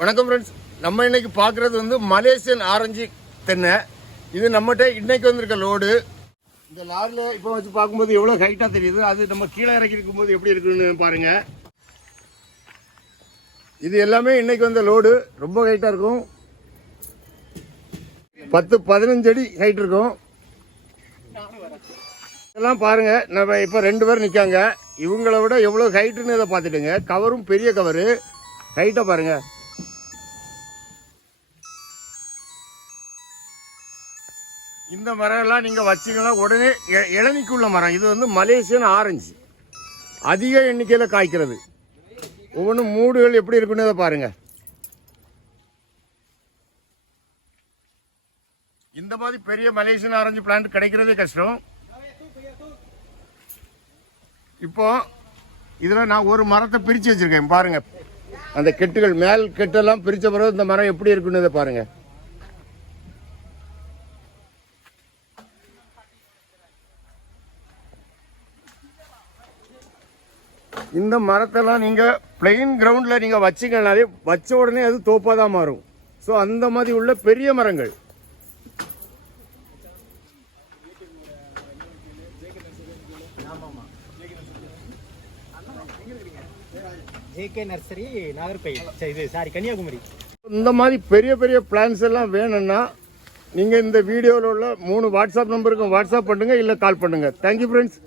வணக்கம் ஃப்ரெண்ட்ஸ் நம்ம இன்னைக்கு பார்க்குறது வந்து மலேசியன் ஆரஞ்சு தென்னை. இது நம்மகிட்ட இன்னைக்கு வந்திருக்க லோடு இந்த லாரியில் இப்போ வச்சு பார்க்கும்போது எவ்வளோ ஹைட்டாக தெரியுது? அது நம்ம கீழே இறக்கி இருக்கும்போது எப்படி இருக்குன்னு பாருங்க. இது எல்லாமே இன்னைக்கு வந்த லோடு ரொம்ப ஹைட்டாக இருக்கும். பத்து பதினஞ்சு அடி ஹைட் இருக்கும். இதெல்லாம் பாருங்க. நம்ம இப்போ ரெண்டு பேர் நிற்காங்க இவங்கள விட எவ்வளோ ஹைட்டுன்னு இதை பார்த்துட்டுங்க கவரும் பெரிய கவரு ஹைட்டாக பாருங்கள் இந்த மரம் எல்லாம் நீங்கள் வச்சீங்கன்னா உடனே இளநிக்குள்ள மரம். இது வந்து மலேசியன் ஆரஞ்சு. அதிக எண்ணிக்கையில் காய்க்கிறது. ஒவ்வொன்றும் மூடுகள் எப்படி இருக்குன்னு பாருங்கள் இந்த மாதிரி பெரிய மலேசியன் ஆரஞ்சு பிளான்ட் கிடைக்கிறதே கஷ்டம். இப்போ இதில் நான் ஒரு மரத்தை பிரித்து வச்சுருக்கேன். பாருங்கள் அந்த கெட்டுகள் மேல் கெட்டெல்லாம் பிரித்த பிறகு இந்த மரம் எப்படி இருக்குன்னு பாருங்கள் இந்த மரத்தெல்லாம் நீங்கள் பிளெயின் கிரவுண்டில் நீங்கள் வச்சிங்கனாலே வச்ச உடனே அது தோப்பாக தான் மாறும். ஸோ அந்த மாதிரி உள்ள பெரிய மரங்கள். ஜேகே நர்சரி நாகர்கோயில் இது சாரி கன்னியாகுமரி இந்த மாதிரி பெரிய பெரிய பிளான்ஸ் எல்லாம் வேணும்னா நீங்கள் இந்த வீடியோவில் உள்ள மூணு வாட்ஸ்அப் நம்பருக்கு வாட்ஸ்அப் பண்ணுங்கள் இல்லை கால் பண்ணுங்கள் தேங்க்யூ ஃப்ரெண்ட்ஸ்